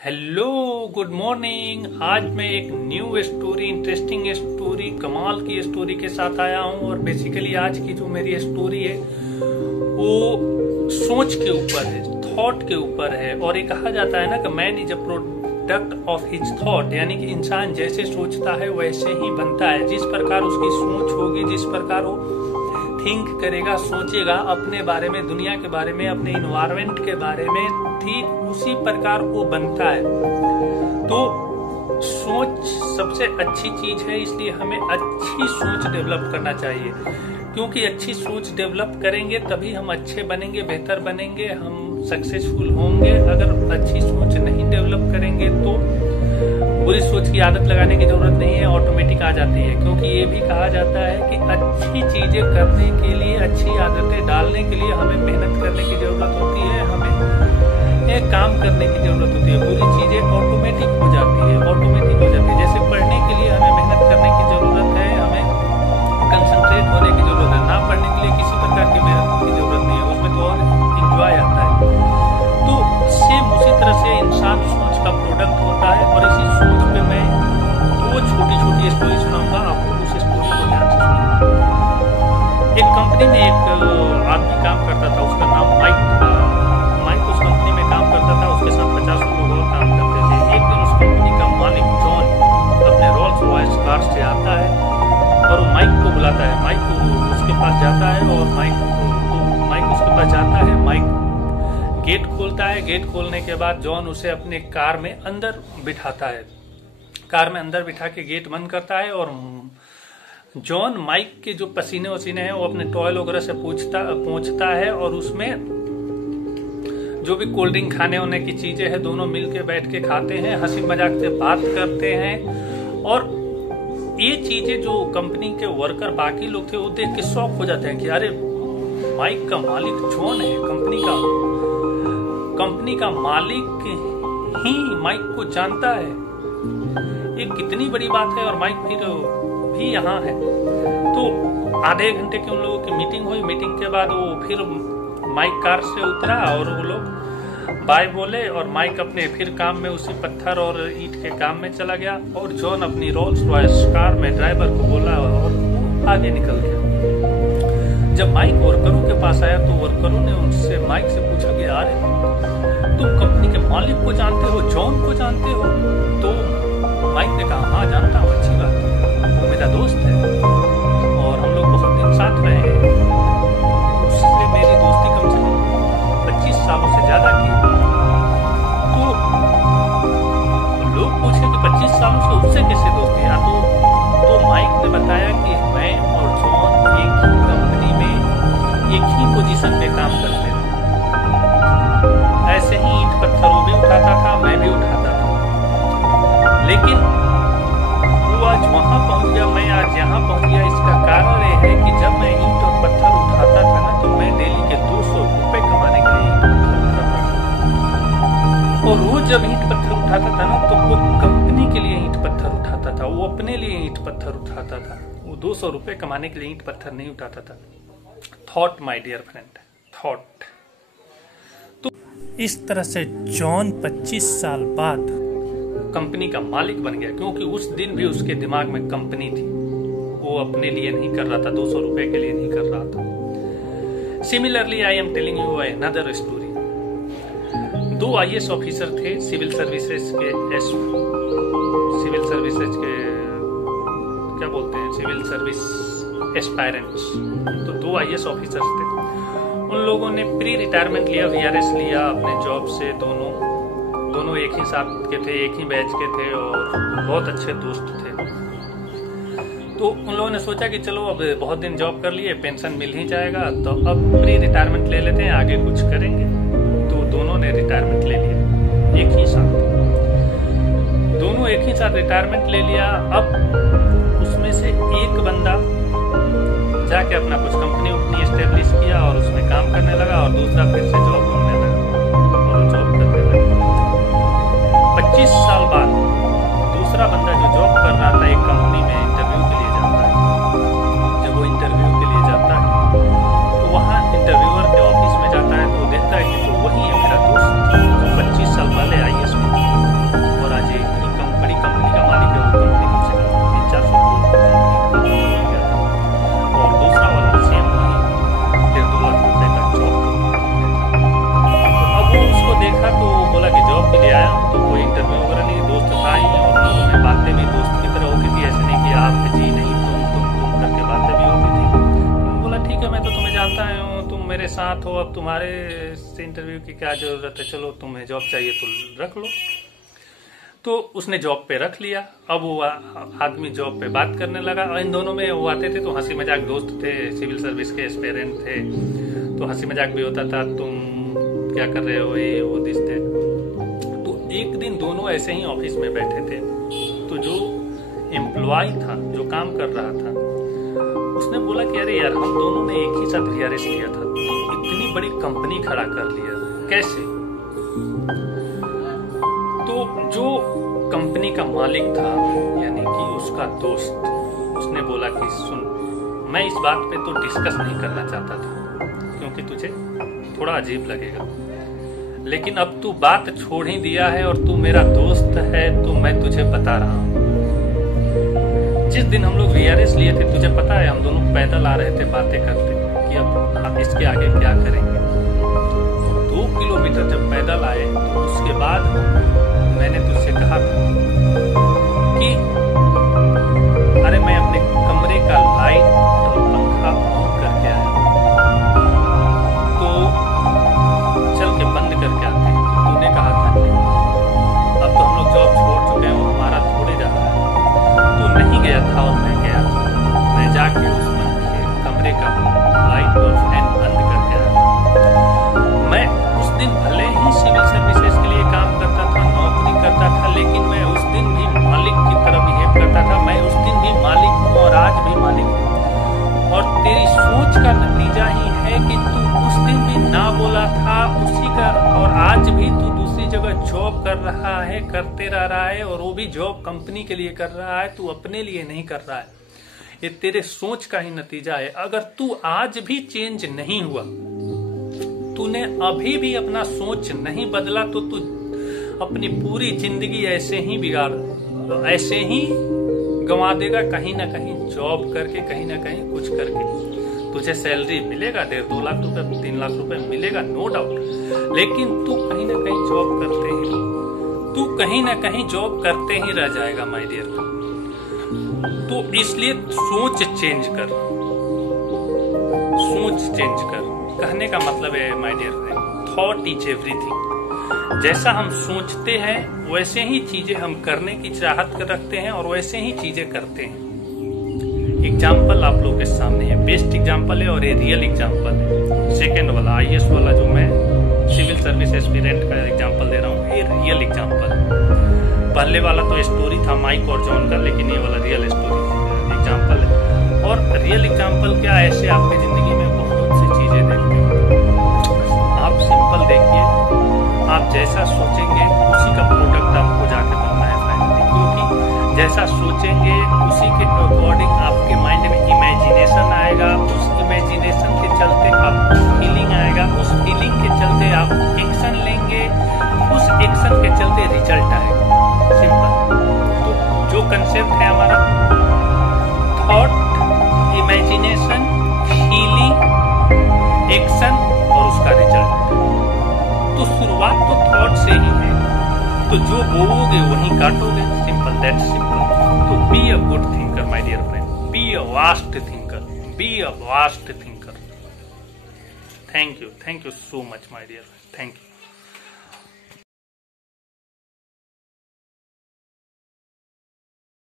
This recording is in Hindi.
Hello, good morning. आज मैं एक न्यू स्टोरी, इंटरेस्टिंग स्टोरी, कमाल की स्टोरी के साथ आया हूँ। और बेसिकली आज की जो मेरी स्टोरी है वो सोच के ऊपर है, थॉट के ऊपर है। और ये कहा जाता है ना कि man is a product of his thought, यानी कि इंसान जैसे सोचता है वैसे ही बनता है। जिस प्रकार उसकी सोच होगी, जिस प्रकार वो थिंक करेगा, सोचेगा अपने बारे में, दुनिया के बारे में, अपने इन्वायरमेंट के बारे में, ठीक उसी प्रकार वो बनता है। तो सोच सबसे अच्छी चीज है, इसलिए हमें अच्छी सोच डेवलप करना चाहिए। क्योंकि अच्छी सोच डेवलप करेंगे तभी हम अच्छे बनेंगे, बेहतर बनेंगे, हम सक्सेसफुल होंगे। अगर अच्छी सोच नहीं डेवलप करेंगे तो बुरी सोच की आदत लगाने की जरूरत नहीं है, ऑटोमेटिक आ जाती है। क्योंकि ये भी कहा जाता है कि अच्छी चीजें करने के लिए, अच्छी आदतें डालने के लिए हमें मेहनत करने की जरूरत होती है, हमें काम करने की जरूरत होती है। बुरी चीजें ऑटोमेटिक हो जाती है, ऑटोमेटिक हो जाती है। जैसे पढ़ने के लिए हमें मेहनत करने की जरूरत है, हमें कंसंट्रेट होने की जरूरत है। ना पढ़ने के लिए किसी प्रकार की मेहनत की जरूरत नहीं है, उसमें तो और इंजॉय आता है। तो सेम उसी तरह से इंसान सोच का प्रोडक्ट होता है। और इसी सोच पे मैं दो छोटी छोटी स्टोरी सुनाऊंगा आपको, उस स्टोरी को ध्यान से सुनिए। एक कंपनी में एक आदमी काम करता था, उसका नाम माइक था। माइक उस कंपनी में काम करता था, उसके साथ 50 लोग और काम करते थे। एक दिन उस कंपनी का मालिक जॉन अपने रोल्स रॉयस कार से आता है और वो माइक को बुलाता है। माइक उसके पास जाता है और माइक उसके पास जाता है। माइक गेट खोलता है। गेट खोलने के बाद जॉन उसे अपने कार में अंदर बिठाता है। कार में अंदर बिठा के गेट बंद करता है। और जॉन माइक के जो पसीने वसीने हैं वो अपने टॉयल वगैरह से पूछता है। और उसमें जो भी कोल्ड ड्रिंक, खाने होने की चीजें हैं, दोनों मिलके बैठ के खाते हैं, हंसी मजाक से बात करते हैं। और ये चीजें जो कंपनी के वर्कर, बाकी लोग थे, वो देख के शॉक हो जाते हैं कि अरे माइक का मालिक जॉन है, कंपनी का मालिक ही माइक को जानता है। ये कितनी बड़ी बात है। और माइक फिर भी यहाँ है। तो आधे घंटे की उन लोगों की मीटिंग हुई। मीटिंग के बाद वो फिर माइक कार से उतरा और वो लोग बाय बोले। और माइक अपने फिर काम में, उसी पत्थर और ईंट के काम में चला गया। और जॉन अपनी रोल्स रॉयस कार में ड्राइवर को बोला और वो आगे निकल गया। जब माइक वर्करों के पास आया तो वर्करों ने उनसे, माइक से पूछा कि यार तुम कंपनी के मालिक को जानते हो, जॉन को जानते हो? तो माइक ने कहा हाँ जानता हूँ, अच्छी बात है, वो मेरा दोस्त है और हम लोग बहुत दिन साथ रहे हैं। उससे मेरी दोस्ती कम से कम 25 सालों से ज्यादा की। तो लोग पूछे कि 25 सालों से उससे कैसे दोस्ती है? तो माइक ने बताया कि मैं और जॉन एक ही कंपनी में, एक ही पोजीशन पे काम करते थे। ऐसे ही ईंट पत्थर वो भी उठाता था, मैं भी उठाता था। लेकिन वो आज वहां पहुंच गया, मैं आज यहाँ पहुंच गया। इसका कारण ये है कि जब मैं ईंट और पत्थर उठाता था ना, तो मैं डेली के 200 रुपए कमाने के लिए ईंट पत्थर उठाता था। और रोज जब ईंट पत्थर उठाता था ना, तो वो कंपनी के लिए ईंट पत्थर उठाता था, वो अपने लिए ईंट पत्थर उठाता था। वो 200 रुपए कमाने के लिए ईंट पत्थर नहीं उठाता था। Thought my dear friend, thought. तो इस तरह से जॉन 25 साल बाद कंपनी का मालिक बन गया। क्योंकि उस दिन भी उसके दिमाग में कंपनी थी, वो अपने लिए नहीं कर रहा था, 200 रुपए के लिए नहीं कर रहा था। Similarly I am telling you another story. 2 IAS officer थे, सिविल सर्विसेज के क्या बोलते हैं, सिविल सर्विस एस्पायरेंट्स। तो 2 IAS ऑफिसर्स थे। उन लोगों ने प्री रिटायरमेंट लिया, VRS लिया अपने जॉब से। दोनों एक ही साथ के थे, एक ही बैच के थे और बहुत अच्छे दोस्त थे। तो उन लोगों ने सोचा कि चलो अब बहुत दिन जॉब कर लिए, पेंशन मिल ही जाएगा, तो अब प्री रिटायरमेंट ले लेते हैं, आगे कुछ करेंगे। तो दोनों ने रिटायरमेंट ले लिया एक ही साथ। दोनों एक ही साथ रिटायरमेंट ले लिया। अब उसमें से एक बंदा जाके अपना कुछ कंपनी उतनी एस्टेब्लिश किया और उसमें काम करने लगा, और दूसरा फिर से जॉब ढूंढने लगा और जॉब करने लगा। 25 साल बाद दूसरा बंदा जो जॉब कर रहा था एक कंपनी में, इंटरव्यू के लिए जाता है। जब वो इंटरव्यू के लिए जाता है तो वहाँ इंटरव्यूअर के ऑफिस में जाता है, तो देखता है कि तो वही है मेरा दोस्त जो 25 साल पहले IAS में था। अनाथ हो, अब तुम्हारे से इंटरव्यू की क्या जरूरत है, चलो तुम्हें जॉब चाहिए तो रख लो। तो उसने जॉब पे रख लिया। अब वो आदमी जॉब पे बात करने लगा, और इन दोनों में वो आते थे तो हंसी मजाक दोस्त थे, सिविल सर्विस के एस्पिरेंट थे, तो हंसी मजाक भी होता था, तुम क्या कर रहे हो, ये वो दिस दैट। तो एक दिन दोनों ऐसे ही ऑफिस में बैठे थे, तो जो एम्प्लॉय था, जो काम कर रहा था, उसने बोला कि अरे यार, हम दोनों ने एक ही साथ वीआरएस लिया था, इतनी बड़ी कंपनी खड़ा कर लिया, कैसे? तो जो कंपनी का मालिक था, यानी कि उसका दोस्त, उसने बोला कि सुन, मैं इस बात पे तो डिस्कस नहीं करना चाहता था, क्योंकि तुझे थोड़ा अजीब लगेगा, लेकिन अब तू बात छोड़ ही दिया है और तू मेरा दोस्त है, तो मैं तुझे बता रहा हूँ। जिस दिन हम लोग वीआरएस लिए थे, तुझे पता है, हम दोनों पैदल आ रहे थे बातें करते कि अब इसके आगे क्या करेंगे। 2 किलोमीटर जब पैदल आए, तो उसके बाद मैंने तुझसे कहा था कि अरे मैं अपने कमरे का लाइट और पंखा ऑन करके आया, तो चल के बंद करके आते हैं। तूने कहा था नहीं, अब तो हम लोग जॉब छोड़ चुके हैं, वो हमारा थोड़ी रहा है। तू नहीं गया था और मैं गया था, मैं जाके उस कमरे का लाइट और फैन बंद करके आया। मैं उस दिन भले ही सिविल सर्विसेज के लिए काम करता था, नौकरी करता था, लेकिन मैं उस दिन भी मालिक की तरह बिहेव करता था। मैं उस दिन भी मालिक हूँ और आज भी मालिक हूँ, और तेरी सोच का नतीजा ही है कि तू उस दिन भी ना बोला था उसी का, और आज भी तू दूसरी जगह जॉब कर रहा है, करते रह रहा है, और वो भी जॉब कंपनी के लिए कर रहा है, तू अपने लिए नहीं कर रहा है। ये तेरे सोच का ही नतीजा है। अगर तू आज भी चेंज नहीं हुआ, तूने अभी भी अपना सोच नहीं बदला, तो तू अपनी पूरी जिंदगी ऐसे ही बिगाड़, ऐसे ही गंवा देगा, कहीं ना कहीं जॉब करके, कहीं ना कहीं कुछ करके। तुझे सैलरी मिलेगा, 1.5-2 लाख रुपए, 3 लाख रुपए मिलेगा, नो डाउट, लेकिन तू कहीं ना कहीं जॉब करते ही, तू कहीं ना कहीं जॉब करते ही रह जाएगा माय डियर। तो इसलिए सोच चेंज कर, सोच चेंज कर। कहने का मतलब है my dear friend, thought is everything. जैसा हम सोचते हैं वैसे ही चीजें हम करने की चाहत रखते हैं, और वैसे ही चीजें करते हैं। एग्जाम्पल आप लोगों के सामने है, बेस्ट एग्जाम्पल है और ये रियल एग्जाम्पल है। सेकेंड वाला आईएएस वाला जो मैं सिविल सर्विस एस्पिरेंट का एग्जाम्पल दे रहा हूँ, ये रियल एग्जाम्पल है। पहले वाला तो स्टोरी था माइक और जॉन का, लेकिन ये वाला रियल स्टोरी एग्जाम्पल है। और रियल एग्जाम्पल क्या, ऐसे आपकी जिंदगी में बहुत सी चीजें देखते हो। आप सिंपल देखिए, आप जैसा सोचेंगे उसी का प्रोडक्ट आपको जाके बनना है फाइनली, क्योंकि जैसा सोचेंगे उसी के अकॉर्डिंग आपके माइंड में इमेजिनेशन आएगा, उस इमेजिनेशन के चलते आपको फीलिंग आएगा, उस फीलिंग के चलते आप एक्शन लेंगे, उस एक्शन के चलते रिजल्ट आएगा। सिंपल। तो जो कंसेप्ट है हमारा, थॉट, इमेजिनेशन, फीलिंग, एक्शन और उसका रिजल्ट। तो शुरुआत तो थॉट से ही है, तो जो बोओगे वहीं काटोगे, सिंपल, दैट्स सिंपल। तो be a good thinker my dear friend, be a vast thinker, be a vast thinker. Thank you so much my dear friend, thank you.